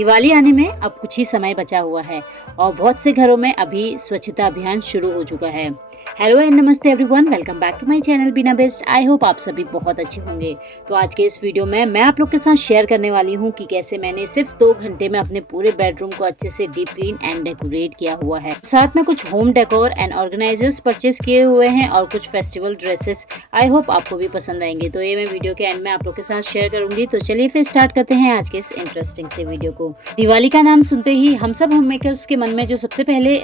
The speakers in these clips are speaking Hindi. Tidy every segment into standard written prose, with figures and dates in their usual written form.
दिवाली आने में अब कुछ ही समय बचा हुआ है और बहुत से घरों में अभी स्वच्छता अभियान शुरू हो चुका है। Hello and namaste everyone, welcome back to my channel Beena best. I hope आप सभी बहुत अच्छे होंगे। तो आज के इस वीडियो में मैं आप लोग के साथ शेयर करने वाली हूँ कि कैसे मैंने सिर्फ 2 घंटे में अपने पूरे बेडरूम को अच्छे से डीप क्लीन एंड डेकोरेट किया हुआ है। साथ में कुछ home decor and organizers purchase किए हुए हैं और कुछ फेस्टिवल ड्रेसेस। आई होप आपको भी पसंद आएंगे। तो ये मैं वीडियो के एंड में आप लोग के साथ शेयर करूंगी। तो चलिए फिर स्टार्ट करते हैं आज के इस इंटरेस्टिंग से वीडियो को। दिवाली का नाम सुनते ही हम सब होम मेकर्स के मन में जो सबसे पहले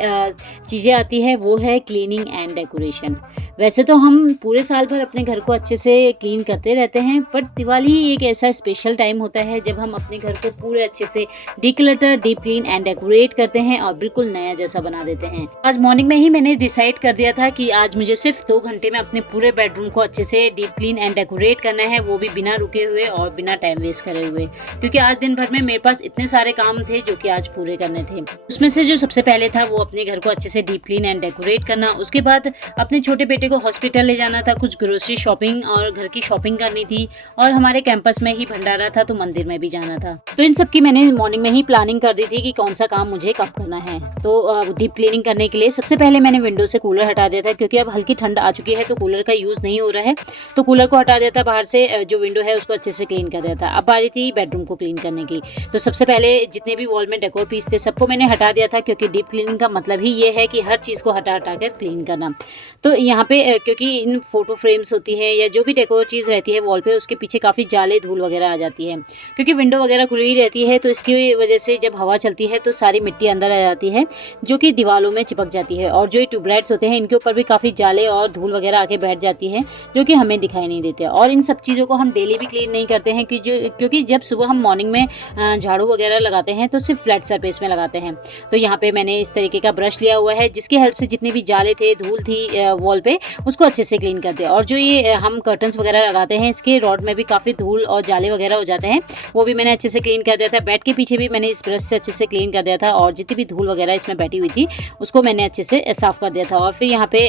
चीजें आती है वो है क्लीनिंग एंड डेकोरेशन। वैसे तो हम पूरे साल भर अपने घर को अच्छे से क्लीन करते रहते हैं, बट दिवाली एक ऐसा स्पेशल टाइम होता है जब हम अपने घर को पूरे अच्छे से declutter, deep clean and decorate करते हैं और बिल्कुल नया जैसा बना देते हैं। आज मॉर्निंग में ही मैंने डिसाइड कर दिया था कि आज मुझे सिर्फ 2 घंटे में अपने पूरे बेडरूम को अच्छे से डीप क्लीन एंड डेकोरेट करना है, वो भी बिना रुके हुए और बिना टाइम वेस्ट करे हुए, क्योंकि आज दिन भर में मेरे पास इतने सारे काम थे जो कि आज पूरे करने थे। उसमें से जो सबसे पहले था वो अपने घर को अच्छे से डीप क्लीन एंड डेकोरेट करना। उसके बाद अपने छोटे बेटे को हॉस्पिटल ले जाना था, कुछ ग्रोसरी शॉपिंग और घर की शॉपिंग करनी थी, और हमारे कैंपस में ही भंडारा था तो मंदिर में भी जाना था। तो इन सब की मैंने मॉर्निंग में ही प्लानिंग कर दी थी कि कौन सा काम मुझे कब करना है। तो डीप क्लीनिंग करने के लिए सबसे पहले मैंने विंडो से कूलर हटा दिया था, क्योंकि अब हल्की ठंड आ चुकी है तो कूलर का यूज नहीं हो रहा है। तो कूलर को हटा दिया था, बाहर से जो विंडो है उसको अच्छे से क्लीन कर दिया था। अब बारी थी बेडरूम को क्लीन करने की। तो सबसे पहले जितने भी वॉल में डेकोर पीस थे सबको मैंने हटा दिया था, क्योंकि डीप क्लीनिंग का मतलब ही ये है कि हर चीज़ को हटा हटा कर क्लीन करना। तो यहाँ पे क्योंकि इन फोटो फ्रेम्स होती है या जो भी डेकोर चीज़ रहती है वॉल पे, उसके पीछे काफ़ी जाले धूल वगैरह आ जाती है, क्योंकि विंडो वगैरह खुली रहती है। तो इसकी वजह से जब हवा चलती है तो सारी मिट्टी अंदर आ जाती है जो कि दीवारों में चिपक जाती है, और जो ये ट्यूबलाइट्स होते हैं इनके ऊपर भी काफ़ी जाले और धूल वगैरह आके बैठ जाती है जो कि हमें दिखाई नहीं देते। और इन सब चीज़ों को हम डेली भी क्लीन नहीं करते हैं क्योंकि जब सुबह हम मॉर्निंग में झाड़ू वगैरह लगाते हैं तो सिर्फ फ्लैट सरफेस में लगाते हैं। तो यहाँ पे मैंने इस तरीके का ब्रश लिया हुआ है जिसकी हेल्प से जितने भी जाले थे, धूल थी वॉल पे, उसको अच्छे से क्लीन कर दिया। और जो ये हम कर्टन्स वगैरह लगाते हैं इसके रॉड में भी काफ़ी धूल और जाले वगैरह हो जाते हैं, वो भी मैंने अच्छे से क्लीन कर दिया था। बेड के पीछे भी मैंने इस ब्रश से अच्छे से क्लीन कर दिया था, और जितनी भी धूल वगैरह इसमें बैठी हुई थी उसको मैंने अच्छे से साफ कर दिया था। और फिर यहाँ पे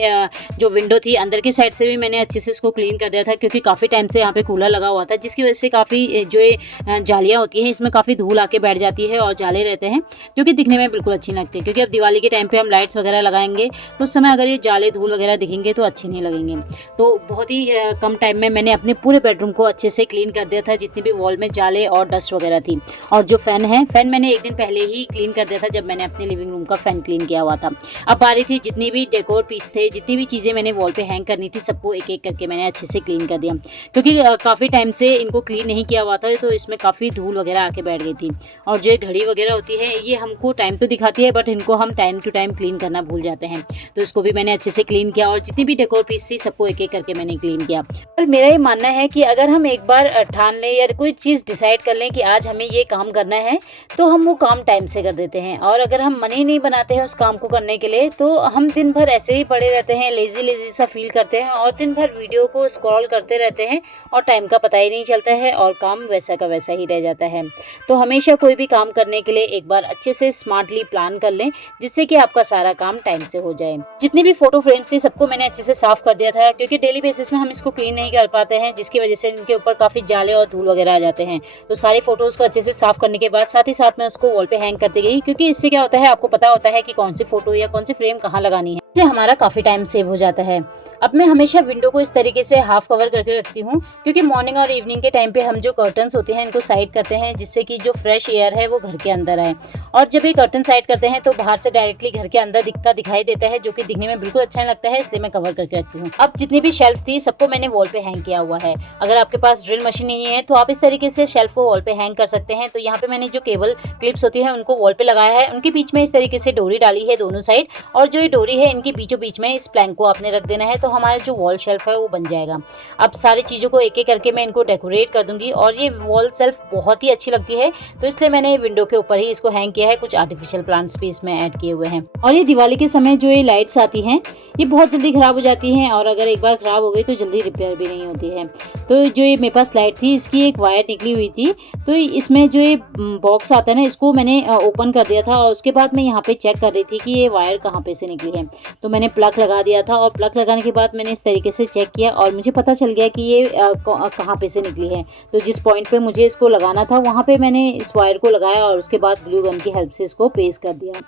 जो विंडो थी अंदर की साइड से भी मैंने अच्छे से इसको क्लीन कर दिया था, क्योंकि काफ़ी टाइम से यहाँ पे कूलर लगा हुआ था, जिसकी वजह से काफ़ी जो ये जालियाँ होती हैं इसमें काफ़ी धूल आके बैठ जाती है और जाले रहते हैं जो कि दिखने में बिल्कुल अच्छी नहीं लगती। क्योंकि अब दिवाली के टाइम पे हम लाइट्स वगैरह लगाएंगे तो उस समय अगर ये जाले धूल वगैरह दिखेंगे तो अच्छे नहीं लगेंगे। तो बहुत ही कम टाइम में मैंने अपने पूरे बेडरूम को अच्छे से क्लीन कर दिया था, जितनी भी वॉल में जाले और डस्ट वगैरह थी। और जो फैन है, फैन मैंने एक दिन पहले ही क्लीन कर दिया था जब मैंने अपने लिविंग रूम का फैन क्लीन किया हुआ था। अब बारी थी जितनी भी डेकोर पीस थे, जितनी भी चीज़ें मैंने वॉल पे हैंग करनी थी, सबको एक एक करके मैंने अच्छे से क्लीन कर दिया, क्योंकि काफ़ी टाइम से इनको क्लीन नहीं किया हुआ था तो इसमें काफ़ी धूल वगैरह आके बैठ गई थी। और जो घड़ी वगैरह होती है ये हमको टाइम तो दिखाती है, बट इनको हम टाइम टू टाइम क्लीन करना भूल जाते हैं। तो इसको भी मैंने अच्छे से क्लीन किया, और जितनी भी डेकोर पीस थी सबको एक एक करके मैंने क्लीन किया। और मेरा ये मानना है कि अगर हम एक बार ठान लें या कोई चीज़ डिसाइड कर लें कि आज हमें ये काम करना है, तो हम वो काम टाइम से कर देते हैं। और अगर हम मन ही नहीं बनाते हैं उस काम को करने के लिए तो हम दिन भर ऐसे ही पड़े रहते हैं, लेजी लेजी सा फील करते हैं, और दिन भर वीडियो को स्क्रॉल करते रहते हैं और टाइम का पता ही नहीं चलता है और काम वैसा का वैसा ही रह जाता है। तो हमेशा कोई भी काम करने के लिए एक बार अच्छे से स्मार्टली प्लान कर लें, जिससे कि आपका सारा काम टाइम से हो जाए। जितनी भी फोटो फ्रेम्स थी सबको मैंने अच्छे से साफ कर दिया था, क्योंकि डेली बेसिस में हम इसको क्लीन नहीं कर पाते हैं, जिसकी वजह से इनके ऊपर काफ़ी जाले और धूल वगैरह आ जाते हैं। तो सारी फोटोज़ को अच्छे से साफ करने के बाद साथ ही साथ मैं उसको वॉल पे हैंग करती गई, क्योंकि इससे क्या होता है, आपको पता होता है कि कौन सी फोटो या कौन सी फ्रेम कहाँ लगानी है, इससे हमारा काफ़ी टाइम सेव हो जाता है। अब मैं हमेशा विंडो को इस तरीके से हाफ कवर करके रखती हूँ, क्योंकि मॉर्निंग और इवनिंग के टाइम पे हम जो कर्टन्स होते हैं इनको साइड करते हैं, जिससे कि जो फ्रेश एयर है वो घर के अंदर आए। और जब ये कर्टन साइड करते हैं तो बाहर से डायरेक्टली घर के अंदर दिखाई देता है, जो कि दिखने में बिल्कुल अच्छा नहीं लगता है, इसलिए मैं कवर करके रखती हूँ। अब जितनी भी शेल्फ थी सबको मैंने वॉल पे हैंग किया हुआ है। अगर आपके पास ड्रिल मशीन नहीं है तो आप इस तरीके से शेल्फ को वॉल पे हैंग कर सकते हैं। तो यहाँ पे मैंने जो केबल क्लिप्स होती है उनको वॉल पे लगाया है, उनके बीच में इस तरीके से डोरी डाली है दोनों साइड, और जो ये डोरी है इनके बीचों बीच में इस प्लैंक को आपने रख देना है, तो हमारा जो वॉल शेल्फ है वो बन जाएगा। अब सारी चीज़ों को एक एक करके मैं इनको डेकोरेट कर दूंगी, और ये वॉल शेल्फ बहुत ही अच्छी लगती है, तो इसलिए मैंने विंडो के ऊपर ही इसको हैंग किया है। कुछ आर्टिफिशियल प्लांट्स भी इसमें ऐड किए हुए हैं। और ये दिवाली के समय जो ये लाइट्स आती हैं ये बहुत जल्दी ख़राब हो जाती हैं, और अगर एक बार ख़राब हो गई तो जल्दी रिपेयर भी नहीं होती है। तो जो ये मेरे पास लाइट थी इसकी एक वायर निकली हुई थी, तो इसमें जो ये बॉक्स आता है ना इसको मैंने ओपन कर दिया था, और उसके बाद मैं यहाँ पे चेक कर रही थी कि ये वायर कहाँ पे से निकली है। तो मैंने प्लग लगा दिया था और प्लग लगाने के बाद मैंने इस तरीके से चेक किया और मुझे पता चल गया कि ये कहाँ पे से निकली है। तो जिस पॉइंट पे मुझे इसको लगाना था वहाँ पे मैंने इस वायर को लगाया और उसके बाद ग्लू गन की हेल्प से इसको पेस्ट कर दिया।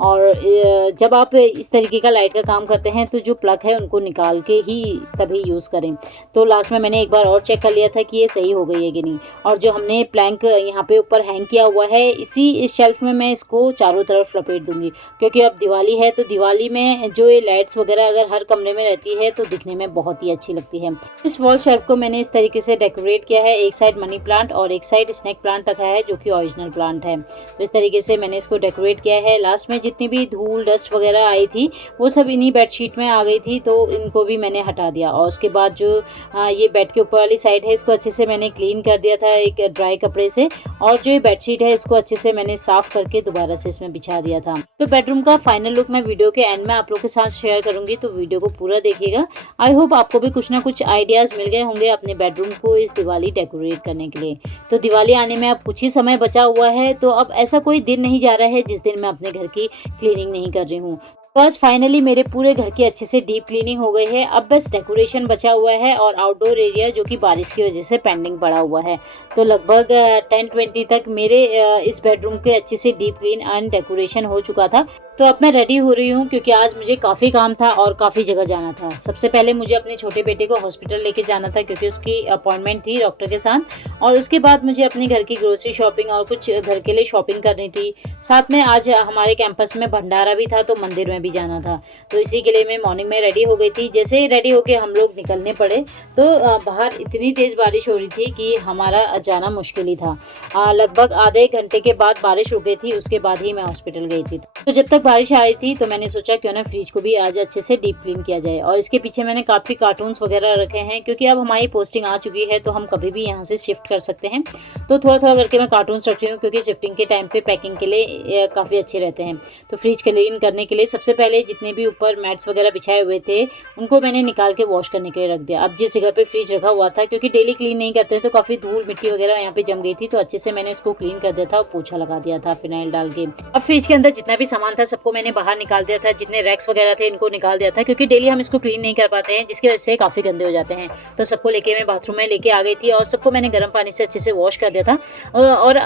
और जब आप इस तरीके का लाइट का काम करते हैं तो जो प्लग है उनको निकाल के ही तभी यूज़ करें। तो लास्ट में मैंने एक बार और चेक कर लिया था कि ये सही हो गई है कि नहीं। और जो हमने प्लैंक यहाँ पे ऊपर हैंग किया हुआ है इस शेल्फ में मैं इसको चारों तरफ लपेट दूंगी, क्योंकि अब दिवाली है तो दिवाली में जो ये लाइट्स वगैरह अगर हर कमरे में रहती है तो दिखने में बहुत ही अच्छी लगती है। इस वॉल शेल्फ को मैंने इस तरीके से डेकोरेट किया है। एक साइड मनी प्लांट और एक साइड स्नेक प्लांट रखा है जो कि ओरिजिनल प्लांट है। तो इस तरीके से मैंने इसको डेकोरेट किया है। लास्ट में जितनी भी धूल डस्ट वगैरह आई थी वो सब इन्हीं बेडशीट में आ गई थी, तो इनको भी मैंने हटा दिया। और उसके बाद जो ये बेड के ऊपर वाली साइड है इसको अच्छे से मैंने क्लीन कर दिया था एक ड्राई कपड़े से, और जो ये बेडशीट है इसको अच्छे से मैंने साफ करके दोबारा से इसमें बिछा दिया था। तो बेडरूम का फाइनल लुक मैं वीडियो के एंड में आप लोगों के साथ शेयर करूंगी, तो वीडियो को पूरा देखिएगा। आई होप आपको भी कुछ ना कुछ आइडियाज मिल गए होंगे अपने बेडरूम को इस दिवाली डेकोरेट करने के लिए। तो दिवाली आने में अब कुछ ही समय बचा हुआ है, तो अब ऐसा कोई दिन नहीं जा रहा है जिस दिन मैं अपने घर की क्लीनिंग नहीं कर रही हूँ। तो आज फाइनली मेरे पूरे घर की अच्छे से डीप क्लीनिंग हो गई है। अब बस डेकोरेशन बचा हुआ है और आउटडोर एरिया जो कि बारिश की वजह से पेंडिंग पड़ा हुआ है। तो लगभग 10-20 तक मेरे इस बेडरूम के अच्छे से डीप क्लीन एंड डेकोरेशन हो चुका था। तो अब मैं रेडी हो रही हूँ क्योंकि आज मुझे काफ़ी काम था और काफ़ी जगह जाना था। सबसे पहले मुझे अपने छोटे बेटे को हॉस्पिटल लेके जाना था क्योंकि उसकी अपॉइंटमेंट थी डॉक्टर के साथ, और उसके बाद मुझे अपने घर की ग्रोसरी शॉपिंग और कुछ घर के लिए शॉपिंग करनी थी। साथ में आज हमारे कैंपस में भंडारा भी था तो मंदिर में भी जाना था, तो इसी के लिए मैं मॉर्निंग में रेडी हो गई थी। जैसे ही रेडी होके हम लोग निकलने पड़े तो बाहर इतनी तेज़ बारिश हो रही थी कि हमारा जाना मुश्किल ही था। लगभग आधे घंटे के बाद बारिश रुक गई थी, उसके बाद ही मैं हॉस्पिटल गई थी। तो जब तक बारिश आ रही थी तो मैंने सोचा क्यों ना फ्रिज को भी आज अच्छे से डीप क्लीन किया जाए। और इसके पीछे मैंने काफ़ी कार्टून्स वगैरह रखे हैं क्योंकि अब हमारी पोस्टिंग आ चुकी है तो हम कभी भी यहाँ से शिफ्ट कर सकते हैं। तो थोड़ा थोड़ा करके मैं कार्टून्स रख रही हूँ क्योंकि शिफ्टिंग के टाइम पे पैकिंग के लिए काफ़ी अच्छे रहते हैं। तो फ्रिज क्लीन करने के लिए सबसे पहले जितने भी ऊपर मैट्स वगैरह बिछाए हुए थे उनको मैंने निकाल के वॉश करने के लिए रख दिया। अब जिस जगह पे फ्रिज रखा हुआ था, क्योंकि डेली क्लीन नहीं करते तो काफ़ी धूल मिट्टी वगैरह यहाँ पे जम गई थी, तो अच्छे से मैंने इसको क्लीन कर दिया था और पोछा लगा दिया था फिनाइल डाल के। अब फ्रिज के अंदर जितना भी सामान था सबको मैंने बाहर निकाल दिया था, जितने रैक्स वगैरह थे इनको निकाल दिया था क्योंकि डेली हम इसको क्लीन नहीं कर पाते हैं जिसकी वजह से काफ़ी गंदे हो जाते हैं। तो सबको लेके मैं बाथरूम में लेके आ गई थी और सबको मैंने गर्म पानी से अच्छे से वॉश कर दिया था। और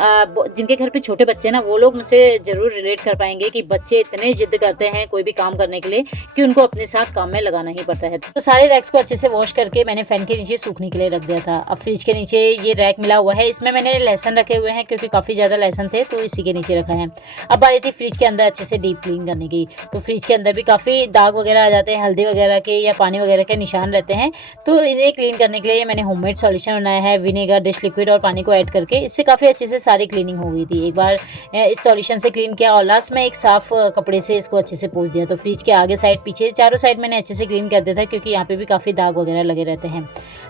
जिनके घर पे छोटे बच्चे ना वो लोग मुझसे ज़रूर रिलेट कर पाएंगे कि बच्चे इतने जिद करते हैं कोई भी काम करने के लिए कि उनको अपने साथ काम में लगाना ही पड़ता है। तो सारे रैक्स को अच्छे से वॉश करके मैंने फैन के नीचे सूखने के लिए रख दिया था। अब फ्रिज के नीचे ये रैक मिला हुआ है, इसमें मैंने लहसुन रखे हुए हैं क्योंकि काफ़ी ज़्यादा लहसुन थे तो इसी के नीचे रखा है। अब आ रही थी फ्रिज के अंदर अच्छे से डीप क्लीन करने की। तो फ्रिज के अंदर भी काफ़ी दाग वगैरह आ जाते हैं, हल्दी वगैरह के या पानी वगैरह के निशान रहते हैं। तो इन्हें क्लीन करने के लिए मैंने होममेड सॉल्यूशन बनाया है, विनेगर, डिश लिक्विड और पानी को ऐड करके। इससे काफ़ी अच्छे से सारी क्लीनिंग हो गई थी। एक बार इस सॉल्यूशन से क्लीन किया और लास्ट में एक साफ कपड़े से इसको अच्छे से पोंछ दिया। तो फ्रिज के आगे साइड पीछे चारों साइड मैंने अच्छे से क्लीन कर दिया था क्योंकि यहाँ पे भी काफ़ी दाग वगैरह लगे रहते हैं।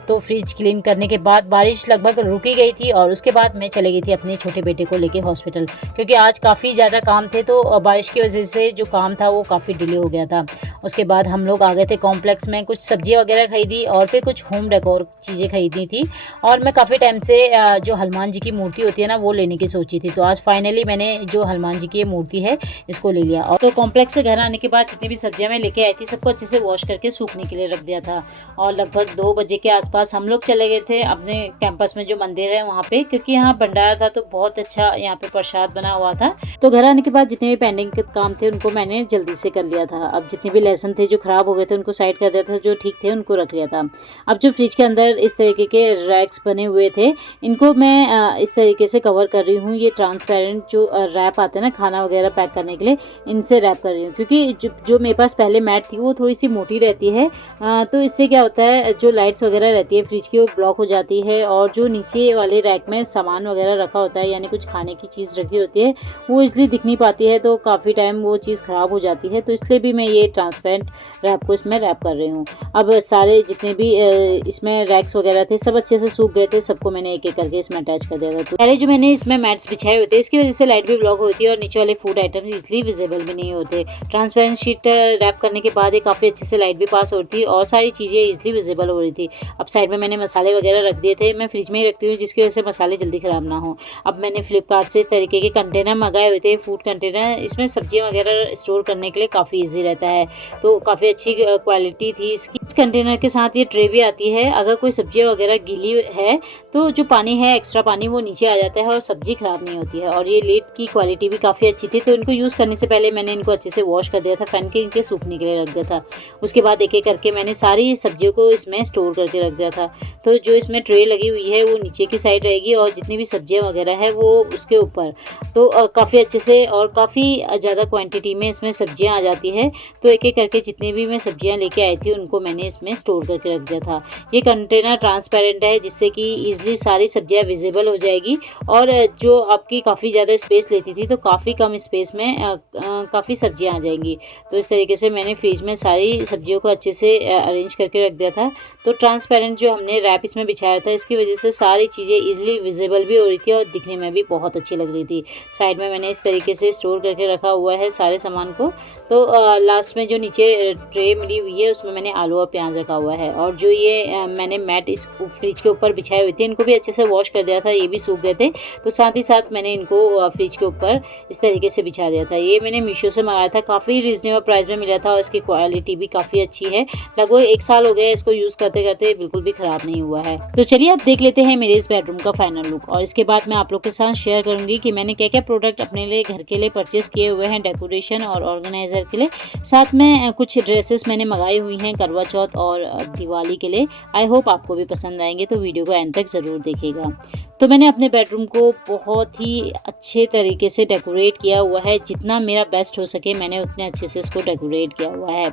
तो फ्रिज क्लीन करने के बाद बारिश लगभग रुकी गई थी और उसके बाद मैं चले गई थी अपने छोटे बेटे को लेके हॉस्पिटल, क्योंकि आज काफ़ी ज़्यादा काम थे तो बारिश की वजह से जो काम था वो काफ़ी डिले हो गया था। उसके बाद हम लोग आ गए थे कॉम्प्लेक्स में, कुछ सब्जियाँ वगैरह खरीदी और फिर कुछ होम डेकोर चीज़ें खरीदनी थी। और मैं काफ़ी टाइम से जो हनुमान जी की मूर्ति होती है ना वो लेने की सोची थी, तो आज फाइनली मैंने जो हनुमान जी की मूर्ति है इसको ले लिया। और तो कॉम्प्लेक्स से घर आने के बाद जितनी भी सब्जियां मैं लेके आई थी सबको अच्छे से वॉश करके सूखने के लिए रख दिया था। और लगभग 2 बजे के आसपास हम लोग चले गए थे अपने कैंपस में जो मंदिर है वहाँ पे, क्योंकि यहाँ भंडारा था तो बहुत अच्छा यहाँ पे प्रसाद बना हुआ था। तो घर आने के बाद जितने भी पेंडिंग के काम थे उनको मैंने जल्दी से कर लिया था। अब जितने भी लहसुन थे जो खराब हो गए थे उनको साइड कर दिया था, जो ठीक थे उनको रख लिया था। अब जो फ्रिज के अंदर इस तरीके के रैक्स बने हुए थे इनको मैं इस तरीके से कवर कर रही हूँ। ये ट्रांसपेरेंट जो रैप आते हैं ना खाना वगैरह पैक करने के लिए, इनसे रैप कर रही हूँ क्योंकि जो मेरे पास पहले मैट थी वो थोड़ी सी मोटी रहती है। तो इससे क्या होता है जो लाइट्स वगैरह रहती है फ्रिज की वो ब्लॉक हो जाती है, और जो नीचे वाले रैक में सामान वगैरह रखा होता है यानी कुछ खाने की चीज़ रखी होती है वो इसलिए दिख नहीं पाती है, तो काफ़ी टाइम वो चीज़ ख़राब हो जाती है। तो इसलिए भी मैं ये ट्रांसपेरेंट रैप को इसमें रैप कर रही हूँ। अब सारे जितने भी इसमें रैक्स वगैरह थे सब अच्छे से सूख गए थे, सबको मैंने एक एक करके इसमें अटैच कर दिया था। तो पहले जो मैंने इसमें मैट्स बिछाए हुए थे इसकी वजह से लाइट भी ब्लॉक होती है और नीचे वाले फूड आइटम इजली विजिबल भी नहीं होते। ट्रांसपेरेंट शीट रैप करने के बाद ये काफ़ी अच्छे से लाइट भी पास होती थी और सारी चीज़ें इजली विजिबल हो रही थी। अब साइड में मैंने मसाले वगैरह रख दिए थे, मैं फ्रिज में ही रखती हूँ जिसकी वजह से मसाले जल्दी ख़राब ना हो। अब मैंने फ्लिपकार्ट से इस तरीके के कंटेनर मंगाए हुए थे, फूड कंटेनर, इसमें सब्जियाँ वगैरह स्टोर करने के लिए काफ़ी ईजी रहता है। तो काफ़ी अच्छी क्वालिटी थी इसकी। इस कंटेनर के साथ ये ट्रे भी आती है। अगर कोई सब्जियाँ वगैरह गीली है तो जो पानी है, एक्स्ट्रा पानी, वो नीचे आ जाता है और सब्जी खराब नहीं होती है। और ये लिड की क्वालिटी भी काफ़ी अच्छी थी, तो इनको यूज़ करने से पहले मैंने इनको अच्छे से वॉश कर दिया था, फैन के नीचे सूखने के लिए रख दिया था। उसके बाद एक एक करके मैंने सारी सब्जियों को इसमें स्टोर करके रख दिया था। तो जो इसमें ट्रे लगी हुई है वो नीचे की साइड रहेगी और जितनी भी सब्जियां वगैरह है वो उसके ऊपर। तो काफ़ी अच्छे से और काफ़ी ज़्यादा क्वांटिटी में इसमें सब्जियां आ जाती है। तो एक एक करके जितनी भी मैं सब्जियां लेके आई थी उनको मैंने इसमें स्टोर करके रख दिया था। ये कंटेनर ट्रांसपेरेंट है जिससे कि ईजिली सारी सब्जियां विजिबल हो जाएगी। और जो आपकी काफ़ी ज़्यादा स्पेस लेती थी तो काफ़ी कम स्पेस में काफ़ी सब्जियां आ जाएंगी। तो इस तरीके से मैंने फ्रिज में सारी सब्जियों को अच्छे से अरेंज करके रख दिया था। तो ट्रांसपेरेंट जो हमने रैप इसमें बिछाया था इसकी वजह से सारी चीज़ें इजीली विजिबल भी हो रही थी और दिखने में भी बहुत अच्छी लग रही थी। साइड में मैंने इस तरीके से स्टोर करके रखा हुआ है सारे सामान को। तो लास्ट में जो नीचे ट्रे मिली हुई है उसमें मैंने आलू और प्याज रखा हुआ है। और जो ये मैंने मैट इस फ्रिज के ऊपर बिछाए हुए थे इनको भी अच्छे से वॉश कर दिया था, ये भी सूख गए थे। तो साथ ही साथ मैंने इनको फ्रिज के ऊपर इस तरीके से बिछा दिया था। ये मैंने मीशो से मंगाया था, काफ़ी रीजनेबल प्राइस में मिला था और इसकी क्वालिटी भी काफ़ी अच्छी है। लगभग 1 साल हो गया इसको यूज़ करते करते, बिल्कुल भी ख़राब नहीं हुआ है। तो चलिए अब देख लेते हैं मेरे इस बेडरूम का फाइनल लुक और इसके बाद मैं आप लोग के साथ शेयर करूंगी कि मैंने क्या क्या प्रोडक्ट अपने लिए घर के लिए परचेस किए हुए हैं डेकोरेशन और ऑर्गेनाइजर के लिए। साथ में कुछ ड्रेसेस मैंने मंगाई हुई हैं करवा चौथ और दिवाली के लिए। आई होप आपको भी पसंद आएंगे, तो वीडियो को एंड तक ज़रूर देखिएगा। तो मैंने अपने बेडरूम को बहुत ही अच्छे तरीके से डेकोरेट किया हुआ है, जितना मेरा बेस्ट हो सके मैंने उतने अच्छे से इसको डेकोरेट किया हुआ है।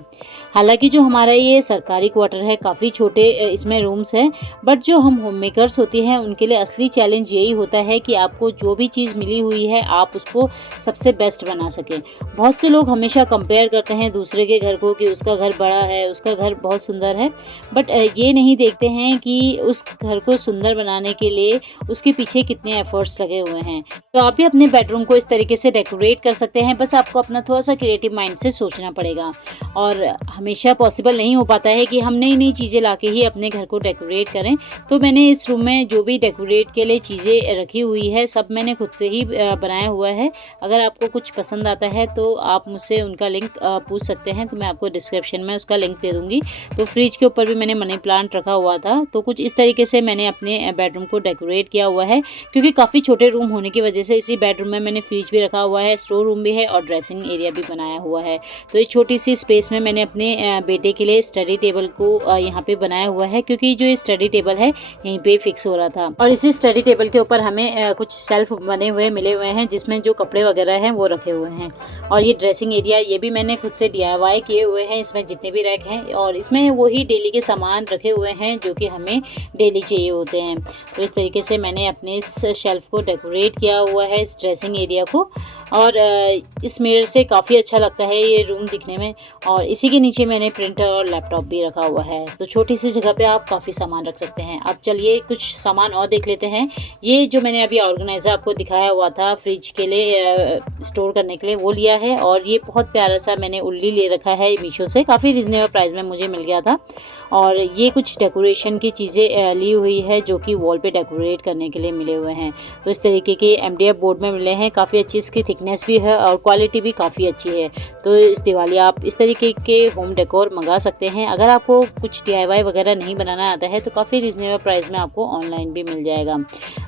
हालांकि जो हमारा ये सरकारी क्वार्टर है काफ़ी छोटे इसमें रूम्स हैं, बट जो हम होम मेकर्स होती हैं उनके लिए असली चैलेंज यही होता है कि आपको जो भी चीज़ मिली हुई है आप उसको सबसे बेस्ट बना सकें। बहुत से लोग हमेशा कंपेयर करते हैं दूसरे के घर को कि उसका घर बड़ा है, उसका घर बहुत सुंदर है, बट ये नहीं देखते हैं कि उस घर को सुंदर बनाने के लिए उसके पीछे कितने एफर्ट्स लगे हुए हैं। तो आप भी अपने बेडरूम को इस तरीके से डेकोरेट कर सकते हैं, बस आपको अपना थोड़ा सा क्रिएटिव माइंड से सोचना पड़ेगा। और हमेशा पॉसिबल नहीं हो पाता है कि हम नई नई चीज़ें लाके ही अपने घर को डेकोरेट करें। तो मैंने इस रूम में जो भी डेकोरेट के लिए चीज़ें रखी हुई है सब मैंने खुद से ही बनाया हुआ है। अगर आपको कुछ पसंद आता है तो आप मुझसे उनका लिंक पूछ सकते हैं, तो मैं आपको डिस्क्रिप्शन में उसका लिंक दे दूँगी। तो फ्रिज के ऊपर भी मैंने मनी प्लांट रखा हुआ था। तो कुछ इस तरीके से मैंने अपने बेडरूम को डेकोरेट किया हुआ है। क्योंकि काफ़ी छोटे रूम होने की वजह से इसी बेडरूम में मैंने फ्रिज भी रखा हुआ है, स्टोर रूम भी है और ड्रेसिंग एरिया भी बनाया हुआ है। तो इस छोटी सी स्पेस में मैंने अपने बेटे के लिए स्टडी टेबल को यहाँ पे बनाया हुआ है, क्योंकि जो ये स्टडी टेबल है यहीं पे फिक्स हो रहा था। और इसी स्टडी टेबल के ऊपर हमें कुछ शेल्फ बने हुए मिले हुए हैं जिसमें जो कपड़े वगैरह हैं वो रखे हुए हैं। और ये ड्रेसिंग एरिया ये भी मैंने खुद से DIY किए हुए हैं। इसमें जितने भी रैक हैं और इसमें वही डेली के सामान रखे हुए हैं जो कि हमें डेली चाहिए होते हैं। तो इस तरीके से मैंने अपने इस शेल्फ को डेकोरेट किया हुआ है, इस ड्रेसिंग एरिया को। और इस मिरर से काफ़ी अच्छा लगता है ये रूम दिखने में। और इसी के नीचे मैंने प्रिंटर और लैपटॉप भी रखा हुआ है। तो छोटी सी जगह पे आप काफ़ी सामान रख सकते हैं। अब चलिए कुछ सामान और देख लेते हैं। ये जो मैंने अभी ऑर्गेनाइज़र आपको दिखाया हुआ था फ्रिज के लिए स्टोर करने के लिए, वो लिया है। और ये बहुत प्यारा सा मैंने उल्ली ले रखा है मीशो से, काफ़ी रिजनेबल प्राइस में मुझे मिल गया था। और ये कुछ डेकोरेशन की चीज़ें ली हुई है जो कि वॉल पे डेकोरेट करने के लिए मिले हुए हैं। तो इस तरीके के MDF बोर्ड में मिले हैं, काफ़ी अच्छी इसकी थिकनेस भी है और क्वालिटी भी काफ़ी अच्छी है। तो इस दिवाली आप इस तरीके के होम डेकोर मंगा सकते हैं। अगर आपको कुछ DIY वगैरह नहीं बनाना आता है तो काफ़ी रिजनेबल प्राइस में आपको ऑनलाइन भी मिल जाएगा।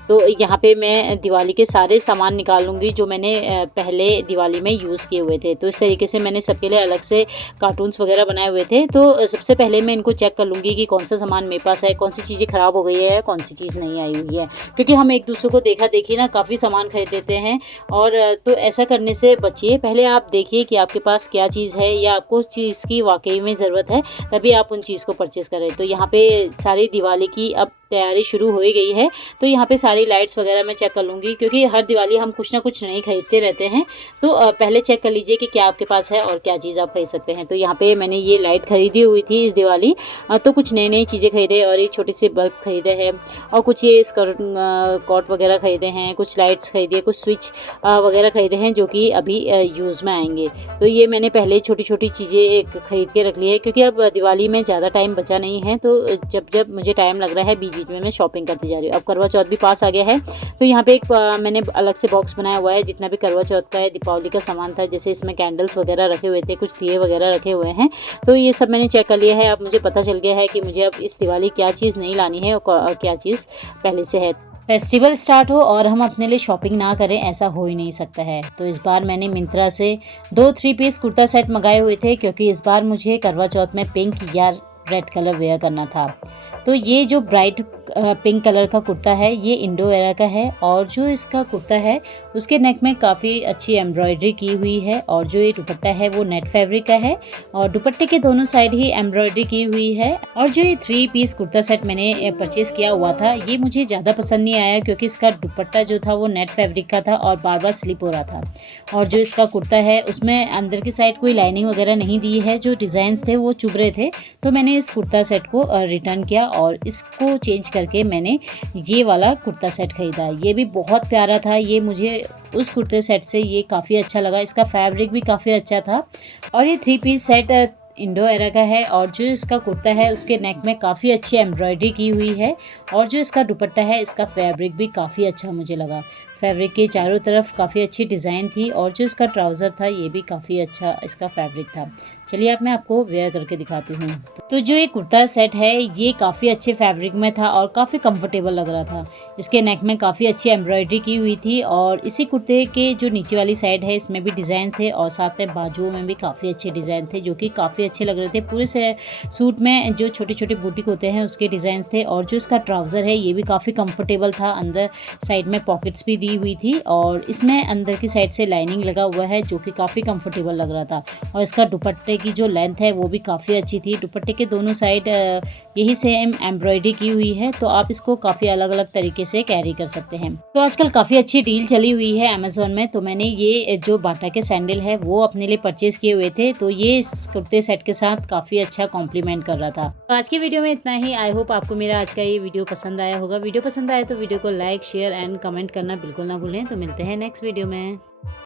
तो यहाँ पे मैं दिवाली के सारे सामान निकाल लूँगी जो मैंने पहले दिवाली में यूज़ किए हुए थे। तो इस तरीके से मैंने सबके लिए अलग से कार्टून्स वगैरह बनाए हुए थे। तो सबसे पहले मैं इनको चेक कर लूँगी कि कौन सा सामान मेरे पास है, कौन सी चीज़ें ख़राब हो गई है, कौन सी चीज़ नहीं आई हुई है। क्योंकि हम एक दूसरे को देखा देखी ना काफ़ी सामान खरीद लेते हैं। और तो ऐसा करने से बचिए। पहले आप देखिए कि आपके पास क्या चीज़ है या आपको उस चीज़ की वाकई में ज़रूरत है, तभी आप उन चीज़ को परचेज़ करें। तो यहाँ पे सारी दिवाली की अब तैयारी शुरू हो ही गई है। तो यहाँ पे सारी लाइट्स वगैरह मैं चेक कर लूँगी, क्योंकि हर दिवाली हम कुछ ना कुछ नई खरीदते रहते हैं। तो पहले चेक कर लीजिए कि क्या आपके पास है और क्या चीज़ आप खरीद सकते हैं। तो यहाँ पे मैंने ये लाइट खरीदी हुई थी इस दिवाली। तो कुछ नई नई चीज़ें खरीदे और एक छोटी सी बल्ब खरीदे हैं और कुछ ये कॉट वगैरह खरीदे हैं, कुछ लाइट्स खरीदी, कुछ स्विच वगैरह खरीदे हैं जो कि अभी यूज़ में आएंगे। तो ये मैंने पहले छोटी छोटी चीज़ें खरीद के रख ली है, क्योंकि अब दिवाली में ज़्यादा टाइम बचा नहीं है। तो जब जब मुझे टाइम लग रहा है बीच बीच में मैं शॉपिंग करती जा रही हूँ। अब करवा चौथ भी पास आ आ गया है। तो यहाँ पे एक मैंने अलग से बॉक्स बनाया हुआ है, जितना भी करवा चौथ का है, दीपावली का सामान था, जैसे इसमें कैंडल्स वगैरह रखे हुए थे, कुछ दिए वगैरह रखे हुए हैं। तो ये सब मैंने चेक कर लिया है। अब मुझे पता चल गया है कि मुझे अब इस दिवाली क्या चीज़ नहीं लानी है और क्या चीज़ पहले से है। फेस्टिवल स्टार्ट हो और हम अपने लिए शॉपिंग ना करें, ऐसा हो ही नहीं सकता है। तो इस बार मैंने मिंत्रा से 2 3 पीस कुर्ता सेट मंगाए हुए थे, क्योंकि इस बार मुझे करवा चौथ में पिंक या रेड कलर वेयर करना था। तो ये जो ब्राइट पिंक कलर का कुर्ता है, ये इंडो वेरा का है, और जो इसका कुर्ता है उसके नेक में काफ़ी अच्छी एम्ब्रॉयडरी की हुई है, और जो ये दुपट्टा है वो नेट फैब्रिक का है, और दुपट्टे के दोनों साइड ही एम्ब्रॉयडरी की हुई है। और जो ये 3 पीस कुर्ता सेट मैंने परचेज़ किया हुआ था, ये मुझे ज़्यादा पसंद नहीं आया, क्योंकि इसका दुपट्टा जो था वो नेट फैब्रिक का था और बार बार स्लिप हो रहा था। और जो इसका कुर्ता है उसमें अंदर की साइड कोई लाइनिंग वगैरह नहीं दी है, जो डिज़ाइंस थे वो चुभ रहे थे। तो मैंने इस कुर्ता सेट को रिटर्न किया और इसको चेंज करके मैंने ये वाला कुर्ता सेट खरीदा। ये भी बहुत प्यारा था, ये मुझे उस कुर्ते सेट से ये काफ़ी अच्छा लगा। इसका फैब्रिक भी काफ़ी अच्छा था, और ये 3 पीस सेट इंडो एरा का है, और जो इसका कुर्ता है उसके नेक में काफ़ी अच्छी एम्ब्रॉयडरी की हुई है, और जो इसका दुपट्टा है इसका फैब्रिक भी काफ़ी अच्छा मुझे लगा। फैब्रिक के चारों तरफ काफ़ी अच्छी डिज़ाइन थी, और जो इसका ट्राउज़र था ये भी काफ़ी अच्छा इसका फैब्रिक था। चलिए अब मैं आपको वेयर करके दिखाती हूँ। तो जो ये कुर्ता सेट है ये काफ़ी अच्छे फैब्रिक में था और काफ़ी कंफर्टेबल लग रहा था। इसके नेक में काफ़ी अच्छी एम्ब्रॉयडरी की हुई थी, और इसी कुर्ते के जो नीचे वाली साइड है इसमें भी डिज़ाइन थे, और साथ में बाजुओं में भी काफ़ी अच्छे डिज़ाइन थे, जो कि काफ़ी अच्छे लग रहे थे। पूरे से सूट में जो छोटे छोटे बूटीक होते हैं उसके डिज़ाइन थे, और जो इसका ट्राउज़र है ये भी काफ़ी कंफर्टेबल था। अंदर साइड में पॉकेट्स भी दी हुई थी, और इसमें अंदर की साइड से लाइनिंग लगा हुआ है, जो कि काफ़ी कंफर्टेबल लग रहा था। और इसका दुपट्टे की जो लेंथ है वो भी काफ़ी अच्छी थी। दुपट्टे के दोनों साइड यही सेम एम्ब्रॉयडरी की हुई है, तो आप इसको काफ़ी अलग अलग तरीके से कैरी कर सकते हैं। तो आजकल काफ़ी अच्छी डील चली हुई है अमेज़ॉन में, तो मैंने ये जो बाटा के सैंडल है वो अपने लिए परचेज़ किए हुए थे, तो ये इस कुर्ते सेट के साथ काफ़ी अच्छा कॉम्प्लीमेंट कर रहा था। तो आज की वीडियो में इतना ही। आई होप आपको मेरा आज का ये वीडियो पसंद आया होगा। वीडियो पसंद आए तो वीडियो को लाइक, शेयर एंड कमेंट करना बिल्कुल ना भूलें। तो मिलते हैं नेक्स्ट वीडियो में।